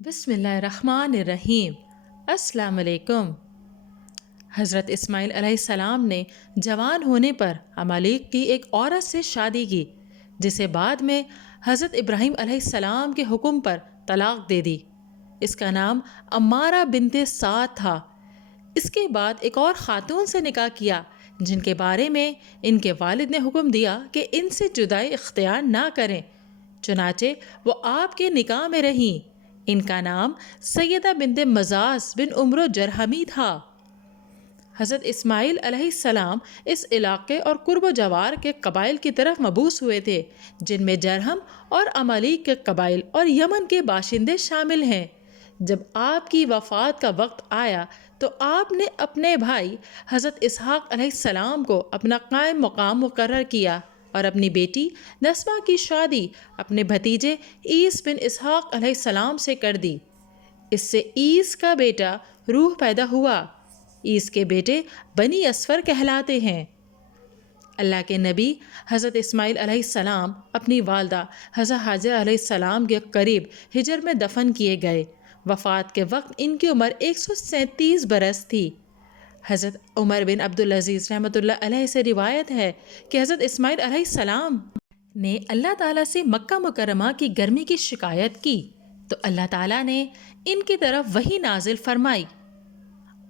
बिस्मिल्लाहिर्रहमानिर्रहीम। अस्सलाम वालेकुम। हज़रत इस्माइल अलैहिस्सलाम ने जवान होने पर अमालेक की एक औरत से शादी की, जिसे बाद में हज़रत इब्राहीम अलैहिस्सलाम के हुक्म पर तलाक दे दी। इसका नाम अम्मारा बिनते साद था। इसके बाद एक और ख़ातून से निकाह किया, जिनके बारे में इनके वालिद ने हुक्म दिया कि इनसे जुदाई इख्तियार ना करें। चुनाचे वो आपके निकाह में रहीं। इनका नाम सैयदा बिनते मजाज बिन उम्र जरहमी था। हज़रत इस्माइल अलैहिस्सलाम इस इलाके और कुर्ब जवार के कबाइल की तरफ मबूस हुए थे, जिनमें जरहम और अमालीक के कबाइल और यमन के बाशिंदे शामिल हैं। जब आपकी वफ़ात का वक्त आया तो आपने अपने भाई हज़रत इसहाक़ अलैहिस्सलाम को अपना कायम मकाम मुकर्रर किया और अपनी बेटी नस्मा की शादी अपने भतीजे ईस बिन इसहाक़ अलैहिस्सलाम से कर दी। इससे ईस का बेटा रूह पैदा हुआ। ईस के बेटे बनी असफर कहलाते हैं। अल्लाह के नबी हज़रत इस्माइल अलैहिस्सलाम अपनी वालदा हज़रत हाजर अलैहिस्सलाम के करीब हिजर में दफन किए गए। वफ़ात के वक्त इनकी उम्र 137 बरस थी। हज़रत उमर बिन अब्दुल अज़ीज़ रहमतुल्लाह अलैह से रिवायत है कि हज़रत इस्माइल अलैहिस्सलाम ने अल्लाह ताला से मक्का मुकर्रमा की गर्मी की शिकायत की, तो अल्लाह ताला ने इनकी तरफ वही नाजिल फरमाई,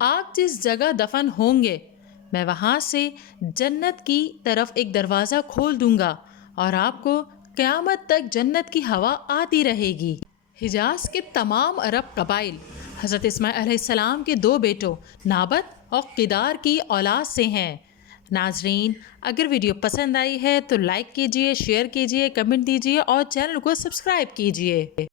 आप जिस जगह दफन होंगे मैं वहाँ से जन्नत की तरफ एक दरवाज़ा खोल दूंगा और आपको क़यामत तक जन्नत की हवा आती रहेगी। हिजाज के तमाम अरब कबाइल हज़रत इस्माइल अलैहिस्सलाम के दो बेटों नाबत और क़िदार की औलाद से हैं। नाजरीन, अगर वीडियो पसंद आई है तो लाइक कीजिए, शेयर कीजिए, कमेंट दीजिए और चैनल को सब्सक्राइब कीजिए।